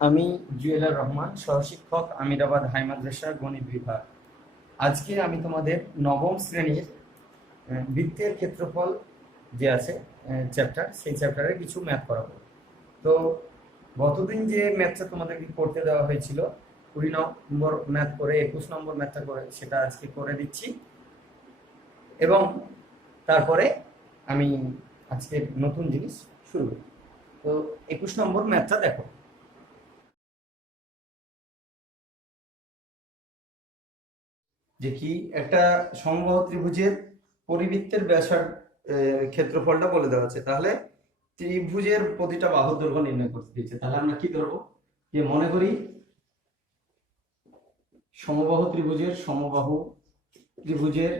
আমি jeweller Rahman, সহশিক্ষক, Amirabad high মাদ্রাসা গণিত বিভাগ। আজকে আমি তোমাদের নবম শ্রেণীর বৃত্তের ক্ষেত্রফল যে আছে চ্যাপ্টার, সেই চ্যাপ্টারে কিছু ম্যাথ করাবো। তো গতদিন যে ম্যাথটা তোমাদেরকে করতে দেওয়া হয়েছিল 20 নম্বর ম্যাথ করে 21 নম্বর ম্যাথটা করে, সেটা আজকে করে দিচ্ছি। এবং তারপরে আমি আজকে নতুন জিনিস শুরু করি। তো 21 নম্বর ম্যাথটা দেখো। যে কি একটা সমবাহু ত্রিভুজের পরিবৃত্তের ব্যাসার্ধ ক্ষেত্রফলটা বলে দেওয়া আছে। তাহলে ত্রিভুজের প্রতিটা বাহুর দৈর্ঘ্য নির্ণয় করতে দিয়েছে। তাহলে আমরা কি ধরবো, যে মনে করি সমবাহু ত্রিভুজের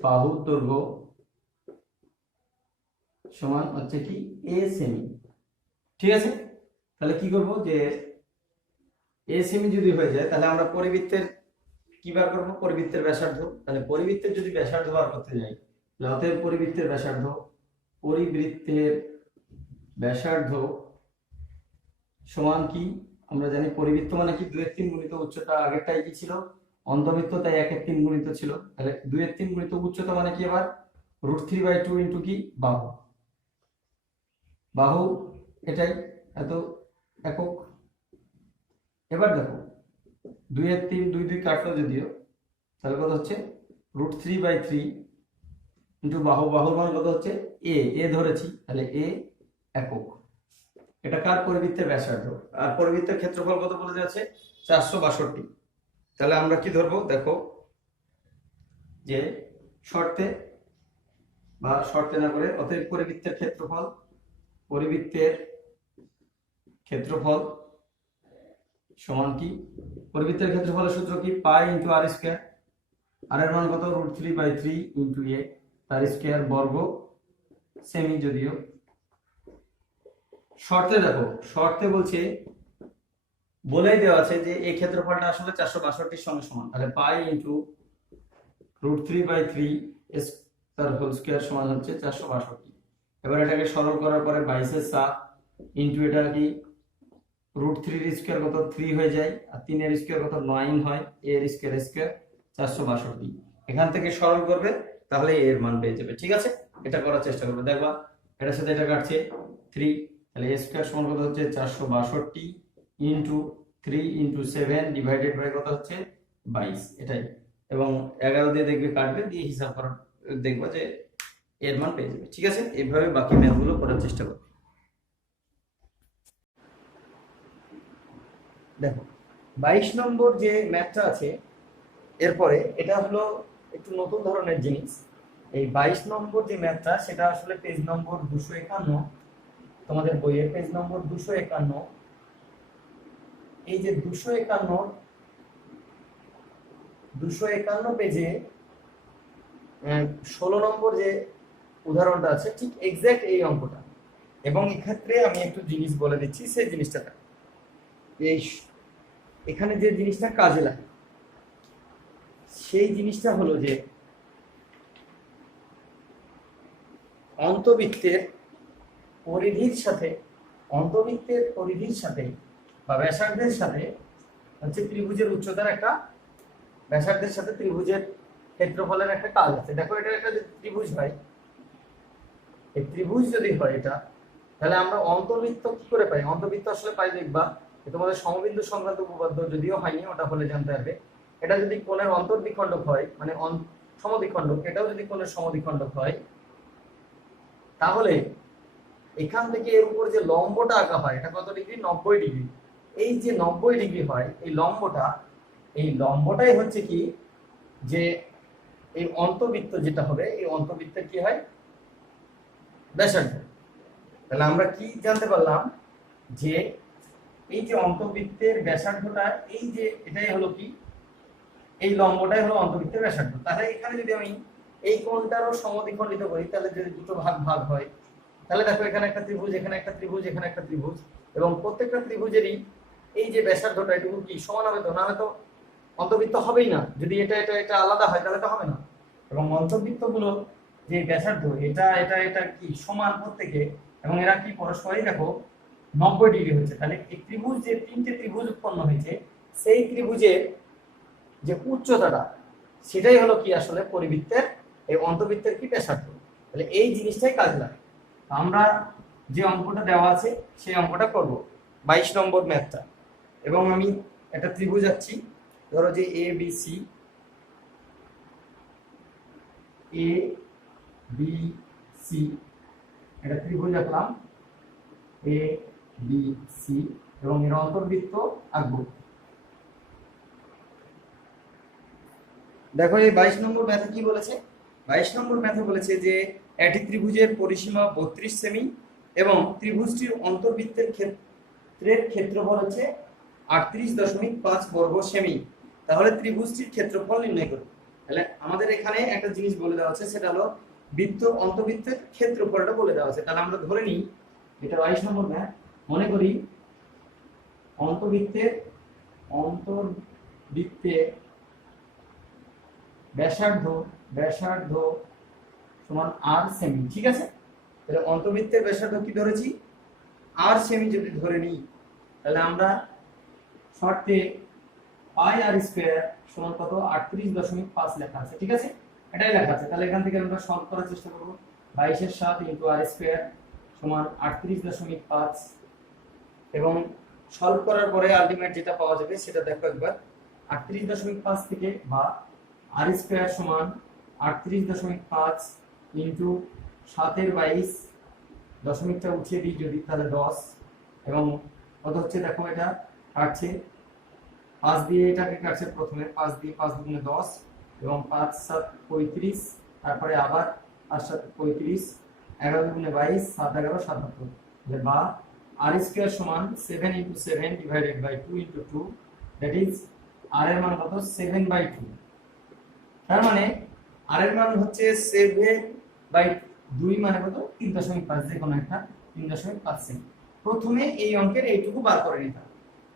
বাহুর দৈর্ঘ্য সমান হচ্ছে কি এ সেমি। ঠিক আছে, তাহলে কি করব, যে এ সেমি যদি হয়ে যায় তাহলে আমরা পরিবৃত্তের কি বার করবো, পরিবৃত্তের ব্যাসার্ধ। তাহলে পরিবৃত্তের যদি ব্যাসার্ধ বার করতে যাই, অতএব পরিবৃত্তের ব্যাসার্ধ সমান কি, আমরা জানি পরিবৃত্ত মানে কি 2/3 গুণিত উচ্চতা। আগেরটাই কি ছিল, অন্তবৃত্ত, তাই 1/3 গুণিত ছিল। তাহলে 2/3 গুণিত উচ্চতা মানে কি, আবার √3/2 ইন্টু কি বাহু, এটাই এত একক। এবার দেখো 2/3 2 2 কাটলো যদিও, তাহলে কত হচ্ছে √3/3 ইন্টু বাহুর মান কত হচ্ছে এ ধরেছি, তাহলে এ একক। এটা কার, পরিবৃত্তের ব্যাসার্ধ। আর পরিবৃত্তের ক্ষেত্রফল কত বলে যাচ্ছে, 462। তাহলে আমরা কি ধরবো, দেখো যে শর্তে না করে, অতএব পরিবৃত্তের ক্ষেত্রফল সমান কি, পরিবৃত্তের ক্ষেত্রফলের সূত্র কি, পাই ইন্টু আর স্কয়ার। আর এর মান কত, √3/3 ইন্টু এ, তার স্কয়ার বর্গ সেমি। যদিও শর্তে দেখো, শর্তে বলছে, বলেই দেওয়া আছে যে এই ক্ষেত্রফলটা আসলে 462 সঙ্গে সমান। তাহলে পাই ইন্টু √3/3 তার হোল স্কয়ার সমান হচ্ছে 462। এবার এটাকে সরল করার পরে 22/7 ইন্টু এটা কি √3 এর স্কয়ার কত 3 হয়ে যায়, আর 3 এর স্কয়ার কত 9 হয়, এর স্কয়ার 462। এখান থেকে সরল করবে, তাহলে এর মান পেয়ে যাবে। ঠিক আছে, এটা করার চেষ্টা করবে, দেখবা এটার সাথে এটা কাটছে 3। তাহলে a স্কয়ার সমান কত হচ্ছে 462 ইন্টু 3 ইন্টু 7 ডিভাইডেড বাই কত হচ্ছে 22, এটাই। এবং 11 দিয়ে দেখবে কাটবে, দিয়ে হিসাব করার দেখবা যে এর মান পেয়ে যাবে। ঠিক আছে, এইভাবে বাকি ম্যাথগুলো করার চেষ্টা করবে। দেখো 22 নম্বর যে ম্যাথটা আছে, এরপরে এটা হলো একটু নতুন ধরনের জিনিস। এই 22 নম্বর যে ম্যাথটা, সেটা আসলে পেজ নম্বর 251, তোমাদের বইয়ের পেজ নম্বর 251। এই যে 251 পেজে 16 নম্বর যে উদাহরণটা আছে, ঠিক এক্সাক্ট এই অঙ্কটা। এবং এক্ষেত্রে আমি একটু জিনিস বলে দিচ্ছি, সেই জিনিসটা এই এখানে যে জিনিসটা কাজে লাগে, সেই জিনিসটা হলো যে অন্তবৃত্তের পরিধির সাথে বা ব্যাসার্ধের সাথে হচ্ছে ত্রিভুজের উচ্চতার একটা, ব্যাসার্ধের সাথে ত্রিভুজের ক্ষেত্রফলের একটা কাজ আছে। দেখো এটা একটা ত্রিভুজ হয়, এই ত্রিভুজ যদি হয় এটা, তাহলে আমরা অন্তবৃত্ত কি করে পাই, অন্তবৃত্ত আসলে পাই দেখবা তোমাদের সমবিন্দু সংক্রান্ত উপপাদ্য যদিও হয়নি, ওটা হলে জানতে পারবে। এটা যদি কোণের অন্তর্দ্বিখণ্ডক হয়, মানে সমদ্বিখণ্ডক, এটাও যদি কোণের সমদ্বিখণ্ডক হয়, তাহলে এখান থেকে এর উপর যে লম্বটা আঁকা হয়, এটা কত ডিগ্রি, 90 ডিগ্রি। এই যে 90 ডিগ্রি হয়, এই লম্বটাই হচ্ছে কি, যে এই অন্তবৃত্ত যেটা হবে, এই অন্তবৃত্তের কি হয়, ব্যাসার্ধ। তাহলে আমরা কি জানতে পারলাম, যে এই যে অন্তবৃত্তের ব্যাসার্ধটা, এই যে এটাই হলো কি, এই লম্বটাই হলো অন্তবৃত্তের ব্যাসার্ধ। তাহলে এখানে যদি আমি এই কোণটারও সমদ্বিখণ্ডিত করি, তাহলে যদি দুটো ভাগ হয়, তাহলে দেখো এখানে একটা ত্রিভুজ, এখানে একটা ত্রিভুজ, এখানে একটা ত্রিভুজ, এবং প্রত্যেকটা ত্রিভুজেরই এই যে ব্যাসার্ধটা এটুকু কি সমান হবে, তো না হয়তো অন্তবৃত্ত হবেই না। যদি এটা এটা এটা আলাদা হয় তাহলে তো হবে না। এবং অন্তবৃত্তগুলো যে ব্যাসার্ধ, এটা এটা এটা কি সমান প্রত্যেকে, এবং এরা কি পরস্পরই দেখো 90 ডিগ্রি হচ্ছে। তাহলে এই ত্রিভুজ, যে তিনটে ত্রিভুজ উৎপন্ন হয়েছে, সেই ত্রিভুজের যে উচ্চতাটা সেটাই হলো কি আসলে পরিবৃত্তের এই অন্তবৃত্তের কি ব্যাসার্ধ। তাহলে এই জিনিসটাই কাজ লাগে। আমরা যে অঙ্কটা দেওয়া আছে সেই অঙ্কটা করব 22 নম্বর ম্যাথটা। এবং আমি একটা ত্রিভুজ আছি, ধরো যে A B C, A B C একটা ত্রিভুজ আঁকলাম, এ বি সি, এবং এর অন্তর্বৃত্ত আঁকবো। দেখো এই 22 নম্বর ম্যাথে কি বলেছে, 22 নম্বর ম্যাথে বলেছে যে একটি ত্রিভুজের পরিসীমা 32 সেমি এবং ত্রিভুজটির অন্তর্বৃত্তের ক্ষেত্রফল হচ্ছে 38.5 বর্গ সেমি। তাহলে ত্রিভুজটির ক্ষেত্রফল নির্ণয় করো। তাহলে আমাদের এখানে একটা জিনিস বলে দেওয়া আছে, সেটা হলো বৃত্ত অন্তর্বৃত্তের ক্ষেত্রফলটা বলে দেওয়া আছে। তাহলে আমরা ধরে নিই এটা 22 নম্বর ম্যাথ, মনে করি অন্তর্বৃত্তের ব্যাসার্ধ সমান আর সেমি। ঠিক আছে, তাহলে অন্তর্বৃত্তের ব্যাসার্ধ কি ধরেছি, আর সেমি যদি ধরে নিই, তাহলে আমরা শর্তে পাই আর স্কয়ার সমান কত 38.5 লেখা আছে। ঠিক আছে, এটাই লেখা আছে। তাহলে এখান থেকে আমরা সলভ করার চেষ্টা করব। 22 এর 7 ইনটু আর স্কয়ার সমান 38.5, এবং সলভ করার পরে আলটিমেট যেটা পাওয়া যাবে সেটা দেখো একবার। 38.5 থেকে বা আর স্কয়ার সমান 38.5 ইনটু 7 এর 22, দশমিকটা উঠিয়ে দিই যদি, তাহলে 10, এবং কত হচ্ছে দেখো, এটা কাটছে 5 দিয়ে, এটাকে কাটছে প্রথমে 5 দিয়ে, 5 দুগুণে 10, এবং 5 7 35, তারপরে আবার 5 7 35, 11 দুগুণে 22, 7 11 77। তাহলে বা আর স্কয়ার সমান 7 into 7 divided by 2 into 2, that is R এর মান কত 7/2। তার মানে আর এর মান হচ্ছে 7/2 মানে কত 3.5, যে কোনো একটা 3.5 সেমি। প্রথমে এই অঙ্কের এইটুকু বার করে নিতাম,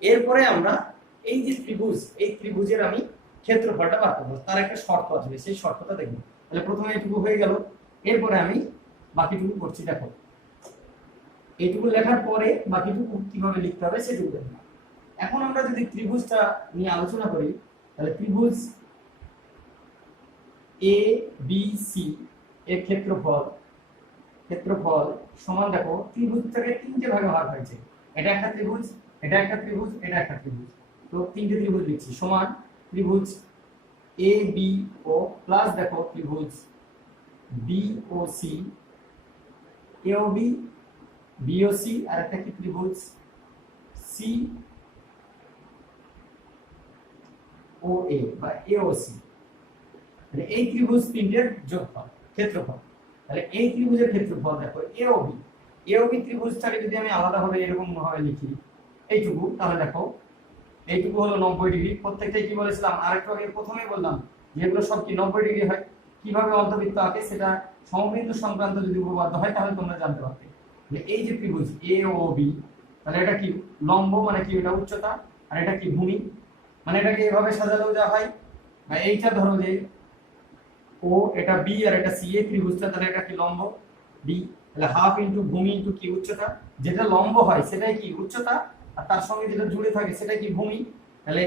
এরপরে আমরা এই যে ত্রিভুজ, এই ত্রিভুজের আমি ক্ষেত্রফলটা বার করবো। তার একটা শর্ত আসবে, সেই শর্তটা দেখবো। তাহলে প্রথমে এইটুকু হয়ে গেল, এরপরে আমি বাকিটুকু করছি। দেখো এইটুকু লেখার পরে বাকিটুকু কিভাবে লিখতে হবে সেটুকু দেখবো। এখন আমরা যদি ত্রিভুজটা নিয়ে আলোচনা করি, তাহলে ত্রিভুজ এ বি সি এর ক্ষেত্রফল সমান, দেখো ত্রিভুজটাকে তিনটে ভাগে ভাগ হয়েছে, এটা একটা ত্রিভুজ, এটা একটা ত্রিভুজ, এটা একটা ত্রিভুজ। তো তিনটে ত্রিভুজ লিখছি, সমান ত্রিভুজ এ বি ও প্লাস দেখো ত্রিভুজ বি ও সি, এ ও বি, বি ও সি, আর একটা কি ত্রিভুজ সি ও এ বা এ ও সি। তাহলে এই ত্রিভুজ তিনটের যোগফল ক্ষেত্রফল। তাহলে এই ত্রিভুজের ক্ষেত্রফল দেখো এ ও বি ত্রিভুজটাকে যদি আমি আলাদাভাবে এরকম ভাবে লিখি এইটুকু, তাহলে দেখো এইটুকু হলো 90 ডিগ্রি। প্রত্যেকটাই কি বলেছিলাম আরেকটু আগে প্রথমেই বললাম, যেগুলো সব কি 90 ডিগ্রি হয়। কিভাবে অন্তর্বৃত্ত আঁকে সেটা সমবিন্দু সংক্রান্ত যদি উপপাদ্য হয় তাহলে তোমরা জানতে পারবে। এই যে ত্রিভুজ এ ও বি, তাহলে এটা কি লম্ব মানে কি, এটা উচ্চতা, আর এটা কি ভূমি, মানে এটাকে এভাবে সাজালেও যা হয়। বা এইটা ধরো যে ও, এটা বি, আর এটা সি, এই ত্রিভুজটা, তাহলে এটা কি লম্ব বি, তাহলে হাফ ইনটু ভূমি ইনটু কি উচ্চতা, যেটা লম্ব হয় সেটাই কি উচ্চতা, আর তার সঙ্গে যেটা জুড়ে থাকে সেটা কি ভূমি। তাহলে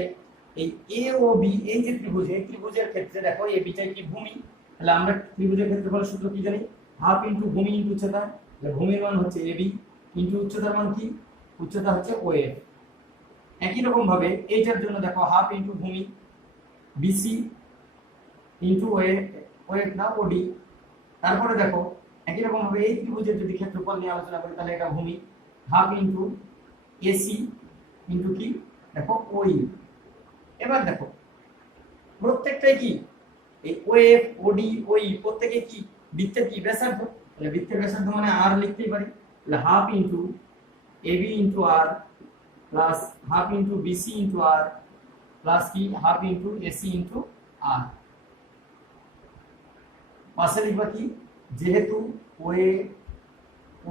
এই এ ও বি এই যে ত্রিভুজ, এই ত্রিভুজের ক্ষেত্রে দেখো এ বিটাই কি ভূমি। তাহলে আমরা ত্রিভুজের ক্ষেত্রফলের সূত্র কি জানি, হাফ ইনটু ভূমি ইনটু উচ্চতা। তাহলে ভূমির মান হচ্ছে এ বি ইনটু উচ্চতার মান কি, উচ্চতা হচ্ছে ও এ। একই রকম ভাবে এইটার জন্য দেখো হাফ ইনটু ভূমি বিসি ইনটু ওয়েট না ওডি। তারপরে দেখো একই রকম ভাবে এই ত্রিভুজের যদি ক্ষেত্রফল নিয়ে আলোচনা করি, তাহলে এটা ভূমি হাফ ইনটু এসি ইনটু কি দেখো ওই। এবার দেখো প্রত্যেকটাই কি এই ওএফ ওডি ওই প্রত্যেকে কি বৃত্তের কি ব্যাসার্ধ। তাহলে বৃত্তের ব্যাসার্ধ মানে আর লিখতেই পারি। তাহলে half into AB into R plus half into BC into R plus কি half into AC into R. পাশে লিখবা কি, যেহেতু ওএ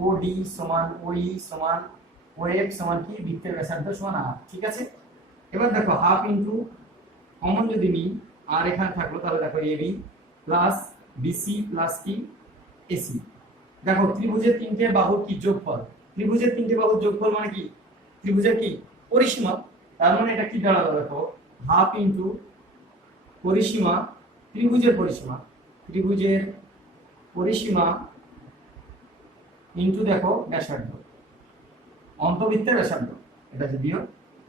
ওডি সমান ওই সমান ওএফ সমান কি বৃত্তের ব্যাসার্ধ সমান আর। ঠিক আছে, এবার দেখো হাফ ইনটু কমন যদি নিই আর এখানে থাকলো, তাহলে দেখো এবি প্লাস বিসি প্লাস কি এসি। দেখো ত্রিভুজের তিনটে বাহুর কি যোগফল, ত্রিভুজের তিনটে বাহুর যোগফল মানে কি ত্রিভুজের কি পরিসীমা। তার মানে এটা কি দাঁড়ালো দেখো, হাফ ইন্টু পরিসীমা, ত্রিভুজের পরিসীমা, ত্রিভুজের পরিসীমা ইন্টু দেখো ব্যাসার্ধ, অন্তবৃত্তের ব্যাসার্ধ, এটা যদিও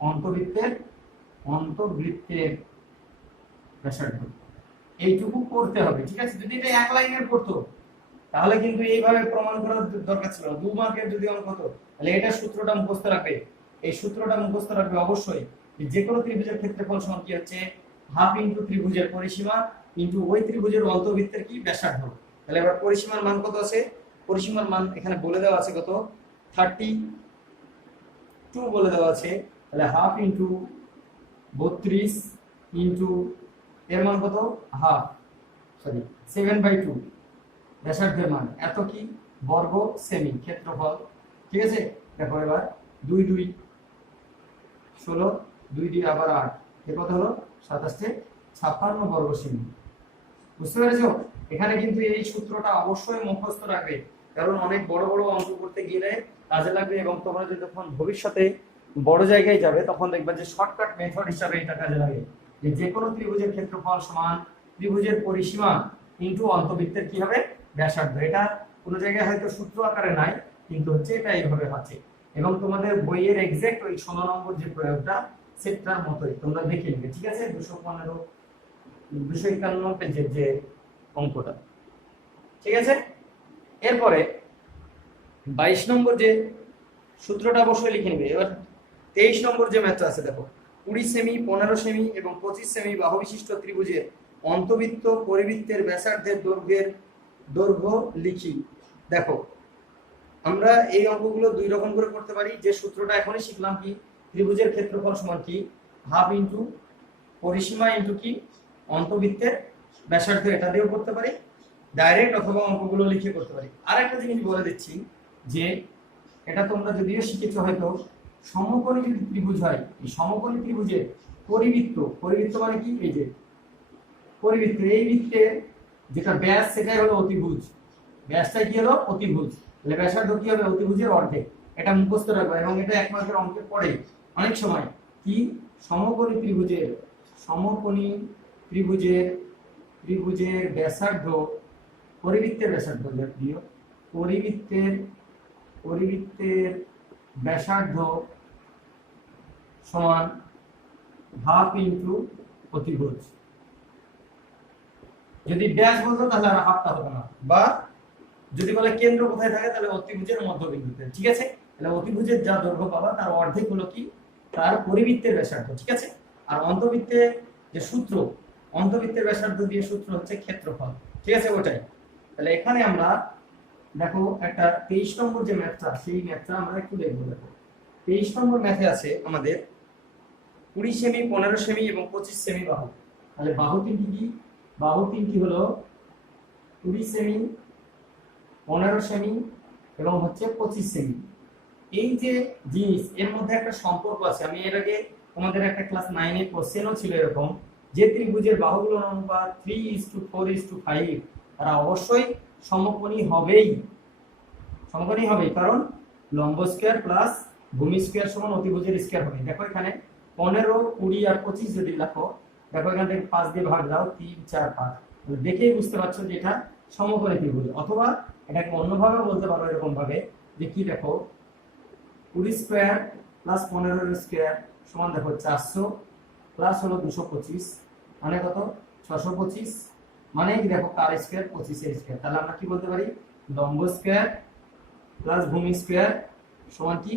অন্তবৃত্তের ব্যাসার্ধ, এইটুকু করতে হবে। ঠিক আছে, যদি এটা এক লাইনের করতো তাহলে কিন্তু এইভাবে প্রমাণ করার দরকার ছিল না। 2 মার্কের যদি অঙ্ক হতো তাহলে এটা সূত্রটা মুখস্থ রাখবে, এই সূত্রটা মুখস্থ রাখবে অবশ্যই, যে কোনো ত্রিভুজের ক্ষেত্রফল সমান কি হচ্ছে হাফ ইন্টু ত্রিভুজের পরিসীমা ইন্টু ওই ত্রিভুজের অন্তবৃত্তের কি ব্যাসার্ধ। তাহলে এবার পরিসীমার মান কত আছে, পরিসীমার মান এখানে বলে দেওয়া আছে কত 32 বলে দেওয়া আছে। তাহলে হাফ ইন্টু 32 ইন্টু এর মান কত হাফ, সরি 7/2 ব্যাসার্ধের মান এত কি বর্গ সেমি ক্ষেত্রফল। ঠিক আছে, দেখো এবার 2 2 16, 2 2 আবার 8, এর কত হলো 27 56 বর্গ সেমি। বুঝতে পেরেছো? এখানে কিন্তু এই সূত্রটা অবশ্যই মুখস্থ রাখবে, কারণ অনেক বড় বড় অঙ্ক করতে গেলে কাজে লাগবে, এবং তোমরা যখন ভবিষ্যতে বড় জায়গায় যাবে তখন দেখবে যে শর্টকাট মেথড হিসাবে এটা কাজে লাগে, যে কোনো ত্রিভুজের ক্ষেত্রফল সমান ত্রিভুজের পরিসীমা ইনটু অন্তবৃত্তের কি হবে ব্যাসার্ধ। এটা কোনো জায়গায় হয়তো সূত্র আকারে নাই, কিন্তু হচ্ছে এটা এইভাবে আছে, এবং তোমাদের বইয়ের এক্সাক্ট ওই 16 নম্বর যে প্রয়োগটা সেটার মতোই তোমরা দেখে নিবে। ঠিক আছে, 215 251 পেজের যে অঙ্কটা। ঠিক আছে, এরপরে 22 নম্বর যে সূত্রটা অবশ্যই লিখে নিবে। এবার 23 নম্বর যে ম্যাথটা আছে দেখো, 20 সেমি 15 সেমি এবং 25 সেমি বাহু বিশিষ্ট ত্রিভুজের অন্তবৃত্ত পরিবৃত্তের ব্যাসার্ধের দৈর্ঘ্য লিখি। দেখো আমরা এই অঙ্কগুলো দুই রকম করে করতে পারি, যে সূত্রটা এখনই শিখলাম কি ত্রিভুজের ক্ষেত্রফল সমান কি হাফ ইন্টু পরিসীমা ইন্টু কি অন্তবৃত্তের ব্যাসার্ধ, এটা দিয়েও করতে পারি ডাইরেক্ট, অথবা অঙ্কগুলো লিখে করতে পারি। আর একটা জিনিস বলে দিচ্ছি, যে এটা তোমরা যদিও শিখেছো হয়তো, সমকোণী যদি ত্রিভুজ হয়, এই সমকোণী ত্রিভুজের পরিবৃত্ত মানে কি এই যে পরিবৃত্ত, এই বৃত্তের যেটা ব্যাস সেটাই হলো অতিভুজ, ব্যাসটা কি হলো অতিভুজ, তাহলে ব্যাসার্ধ কি হবে অতিভুজের অর্ধেক। এটা মুখস্থ রাখবে, এবং এটা এক মার্কের অঙ্কে পড়ে অনেক সময় কি সমকোণী ত্রিভুজের ব্যাসার্ধ পরিবৃত্তের ব্যাসার্ধ দিও, পরিবৃত্তের ব্যাসার্ধ সমান হাফ ইন্টু অতিভুজ। যদি ব্যাস বলতো তাহলে আর হাফটা হতো না, বা যদি বলে কেন্দ্র কোথায় থাকে তাহলে অতিভুজের মধ্যবিন্দুতে। ঠিক আছে, তাহলে অতিভুজের যা দৈর্ঘ্য পাবা তার অর্ধেক হলো কি তার পরিবৃত্তের ব্যাসার্ধ। ঠিক আছে, আর অন্তবৃত্তের যে সূত্র, অন্তবৃত্তের ব্যাসার্ধ দিয়ে সূত্র হচ্ছে ক্ষেত্রফল। ঠিক আছে, ওটাই। তাহলে এখানে আমরা দেখো একটা 23 নম্বর যে ম্যাথটা, সেই ম্যাথটা আমরা একটু দেখবো। দেখো 23 নম্বর ম্যাথে আছে আমাদের 20 সেমি 15 সেমি এবং 25 সেমি বাহু। তাহলে বাহু তিনটি হলো 20 সেমি 15 সেমি এবং হচ্ছে 25 সেমি। এই যে জিনিস এর মধ্যে একটা সম্পর্ক আছে, আমি এর আগে তোমাদের একটা ক্লাস 9 এ কোশ্চেনও ছিল এরকম, যে ত্রিভুজের বাহুগুলোর অনুপাত 3:4:5, তারা অবশ্যই সমকোণী হবেই, কারণ লম্ব স্কয়ার প্লাস ভূমি স্কয়ার সমান অতিভুজের স্কয়ার হবে। দেখো এখানে 15 20 আর 25 যদি দেখো, এখান থেকে 5 দিয়ে ভাগ দাও, 3 4 5, দেখেই বুঝতে পারছো যে এটা সমকোণী ত্রিভুজ। অথবা এটাকে অন্যভাবে বলতে পারো এরকম ভাবে, যে কি দেখো 20 স্কয়ার প্লাস 15 স্কয়ার সমান দেখো 400 প্লাস হলো 225, মানে কত 625, মানে কি দেখো কার স্কয়ার 25 এর স্কয়ার। তাহলে আমরা কি বলতে পারি, লম্ব স্কয়ার প্লাস ভূমি স্কয়ার সমান কি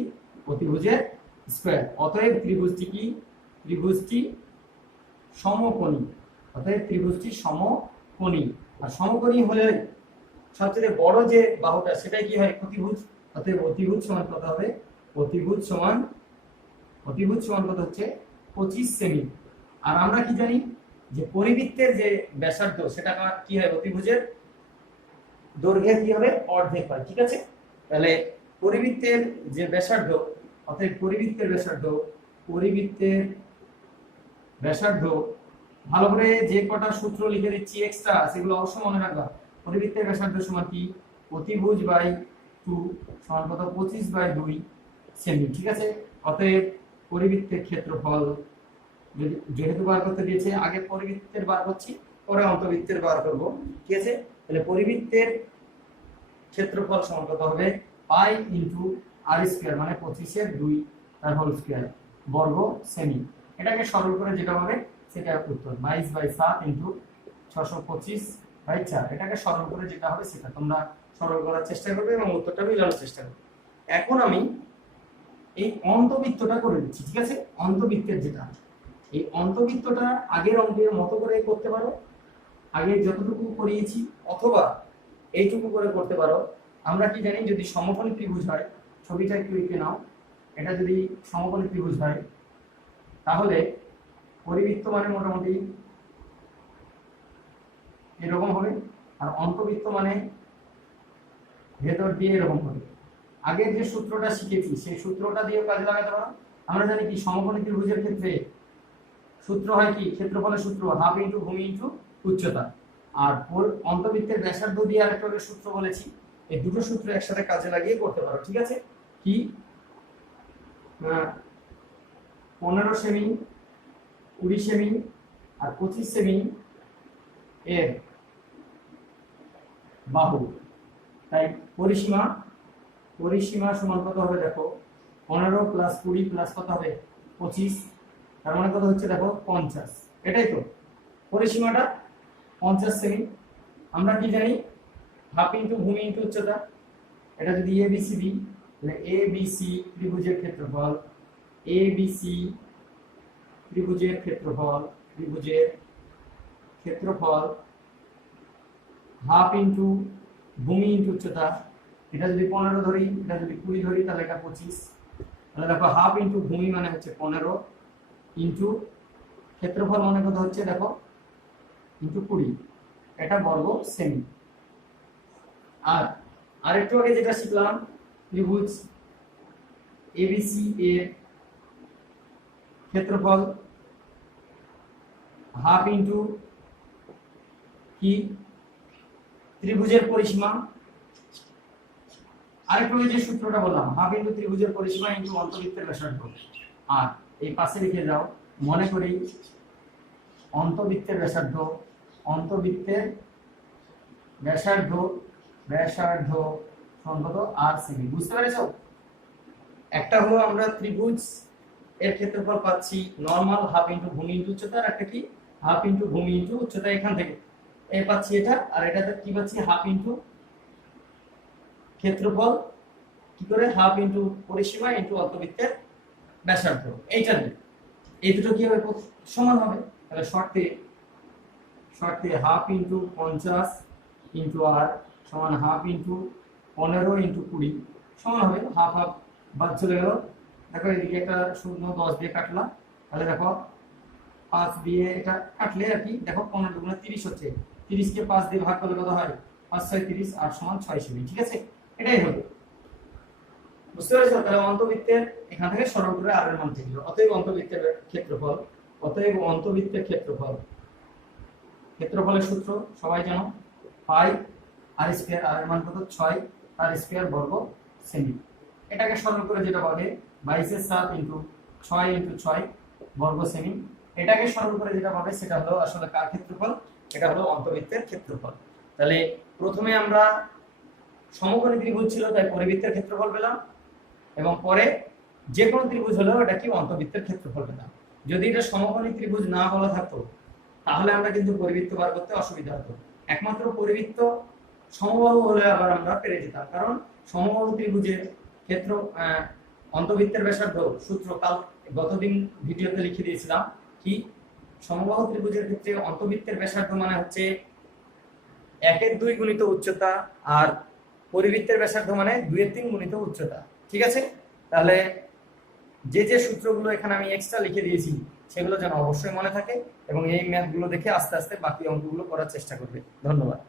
অতিভুজের স্কয়ার। অতএব ত্রিভুজটি সমকোণী, আর সমকোণী হলে সবচেয়ে বড় যে বাহুটা সেটাই কি হয় অতিভুজ। অতএব অতিভুজ সমান কত হবে, অতিভুজ সমান কত হচ্ছে 25 সেমি। আর আমরা কি জানি যে পরিবৃত্তের যে ব্যাসার্ধ সেটা কি হয় অতিভুজের দৈর্ঘ্যের কি হবে অর্ধেক হয়। ঠিক আছে, তাহলে পরিবৃত্তের যে ব্যাসার্ধ, অর্থাৎ পরিবৃত্তের ব্যাসার্ধ ভালো করে যে কটা সূত্র লিখে দিচ্ছি এক্সট্রা, সেগুলো অবশ্যই মনে রাখবা। পরিবৃত্তের ব্যাসার্ধ সমান কি অতিভুজ বাই টু সমান কত 25/2 সেমি। ঠিক আছে, অতএব পরিবৃত্তের ক্ষেত্রফল যেহেতু বার করতে দিয়েছে, আগে পরিবৃত্তের বার করছি, পরে অন্তবৃত্তের বার করব। ঠিক আছে, তাহলে পরিবৃত্তের ক্ষেত্রফল সমান কত হবে পাই ইনটু আর স্কয়ার মানে 25/2 তার হোল স্কয়ার বর্গ সেমি। এটাকে সরল করে যেটা হবে সেটা উত্তর 22/7 ইনটু 625/4। এটাকে সরল করে যেটা হবে সেটা তোমরা সরল করার চেষ্টা করবে এবং উত্তরটা মিলানোর চেষ্টা করবে। এখন আমি এই অন্তবৃত্তটা করে দিচ্ছি। ঠিক আছে, অন্তবৃত্তের যেটা, এই অন্তবৃত্তটা আগের অঙ্কের মতো করে করতে পারো, আগে যতটুকু করিয়েছি, অথবা এইটুকু করে করতে পারো। আমরা কি জানি, যদি সমকোণী ত্রিভুজ হয়, ছবিটা একটু এঁকে নাও, এটা যদি সমকোণী ত্রিভুজ হয় তাহলে পরিবৃত্ত মানে মোটামুটি এরকম হবে, আর অন্তবৃত্ত মানে ভেতর দিয়ে এরকম হবে। আগের যে সূত্রটা শিখেছি সেই সূত্রটা দিয়ে কাজে লাগাতে পারো। আমরা জানি কি সমকোণী ত্রিভুজের ক্ষেত্রে সূত্র হয় কি, ক্ষেত্রফলের সূত্র হাফ ইনটু ভূমি ইনটু উচ্চতা। আর অন্তবৃত্তের ব্যাসার্ধ দিয়ে আরেকটা সূত্র বলেছি, এই দুটো সূত্র একসাথে কাজে লাগিয়ে করতে পারো। ঠিক আছে, কি 15 সেমি, 20 সেমি আর 25 সেমি এর বাহু, তাই পরিসীমা সমান কত হবে দেখো 15 প্লাস 20 প্লাস কত হবে 25, তার মানে কত হচ্ছে দেখো 50। এটাই তো পরিসীমাটা 50 সেমি। আমরা কি জানি হাফ ইনটু ভূমি ইনটু উচ্চতা। এটা যদি এবিসি দিই তাহলে এবিসি ত্রিভুজের ক্ষেত্রফল, এবিসি ত্রিভুজের ক্ষেত্রফল হাফ ইনটু ভূমি ইনটু উচ্চতা। এটা যদি 15 ধরি, এটা যদি 20 ধরি তাহলে এটা 25। তাহলে দেখো হাফ ইনটু ভূমি মানে হচ্ছে 15 ইনটু ক্ষেত্রফল মানে কত হচ্ছে দেখো ইনটু 20, এটা বর্গ সেমি। আর আরেকটু আগে যেটা শিখলাম, ত্রিভুজ এবিসি এর ক্ষেত্রফল হাফ ইনটু কি ত্রিভুজের পরিসীমা। আরেকটু যে সূত্রটা বললাম হাফ ইনটু ত্রিভুজের পরিসীমা ইনটু অন্তবৃত্তের ব্যাসার্ধ। আর এই পাশে লিখে যাও, মনে করি অন্তবৃত্তের ব্যাসার্ধ সম্ভবত আর সেমি। বুঝতে পেরেছো? একটা হলো আমরা ত্রিভুজ এর ক্ষেত্রফল পাচ্ছি নরমাল হাফ ইনটু ভূমি ইনটু উচ্চতা, আর একটা কি হাফ ইনটু ভূমি ইনটু উচ্চতা। এখান থেকে এই পাচ্ছি এটা, আর এটাতে কি পাচ্ছি হাফ ইনটু ক্ষেত্রফল, কি করে হাফ ইনটু পরিসীমা ইনটু অন্তবৃত্তের ব্যাসার্ধ। এইটা দিয়ে এই দুটো কি হবে সমান হবে। তাহলে শর্তে হাফ ইনটু 50 ইনটু আর সমান হাফ ইনটু 15 ইনটু 20 সমান হবে হাফ হাফ বাদ চলে গেল। দেখো এদিকে একটা শূন্য 10 দিয়ে কাটলাম, তাহলে দেখো 5 দিয়ে এটা কাটলে আর কি দেখো 15 দুগুণে 30 হচ্ছে, 30 কে 5 দিয়ে ভাগ করলে কত হয় 5 6 30 আর সমান 6 সেমি। ঠিক আছে, এটাই হলো। বুঝতে পেরেছো? তাহলে অন্তবৃত্তের এখান থেকে সরল করে আর এর মান থেকে অতএব অন্তবৃত্তের ক্ষেত্রফলের সূত্র সবাই জানো, পাই আর স্কয়ার, আর এর মান কত 6 তার স্কয়ার বর্গ সেমি। এটাকে সরল করে যেটা পাবে 22/7 ইনটু 6 ইনটু 6 বর্গ সেমি। এটাকে সরল করে যেটা পাবে সেটা হলো আসলে কার ক্ষেত্রফল, এটা হলো অন্তবৃত্তের ক্ষেত্রফল। তাহলে প্রথমে আমরা সমকোণী ত্রিভুজ ছিল তাই পরিবৃত্তের ক্ষেত্রফল পেলাম, এবং পরে যে কোনো ত্রিভুজ হলেও এটা কি অন্তবৃত্তের ক্ষেত্রফল পেলাম। যদি এটা সমকোণী ত্রিভুজ না বলা থাকতো তাহলে আমরা কিন্তু পরিবৃত্ত বার করতে অসুবিধা হতো। একমাত্র পরিবৃত্ত সমবাহু হলে আবার আমরা পেরে যেতাম, কারণ সমবাহু ত্রিভুজের ক্ষেত্র অন্তবৃত্তের ব্যাসার্ধ সূত্র কাল গতদিন ভিডিওতে লিখে দিয়েছিলাম। কি সমবাহু ত্রিভুজের ক্ষেত্রে অন্তবৃত্তের ব্যাসার্ধ মানে হচ্ছে 1/2 গুণিত উচ্চতা, আর পরিবৃত্তের ব্যাসার্ধ মানে 2/3 গুণিত উচ্চতা। ঠিক আছে, তাহলে যে সূত্রগুলো এখানে আমি এক্সট্রা লিখে দিয়েছি সেগুলো যেন অবশ্যই মনে থাকে, এবং এই ম্যাথগুলো দেখে আস্তে আস্তে বাকি অঙ্কগুলো করার চেষ্টা করবে। ধন্যবাদ।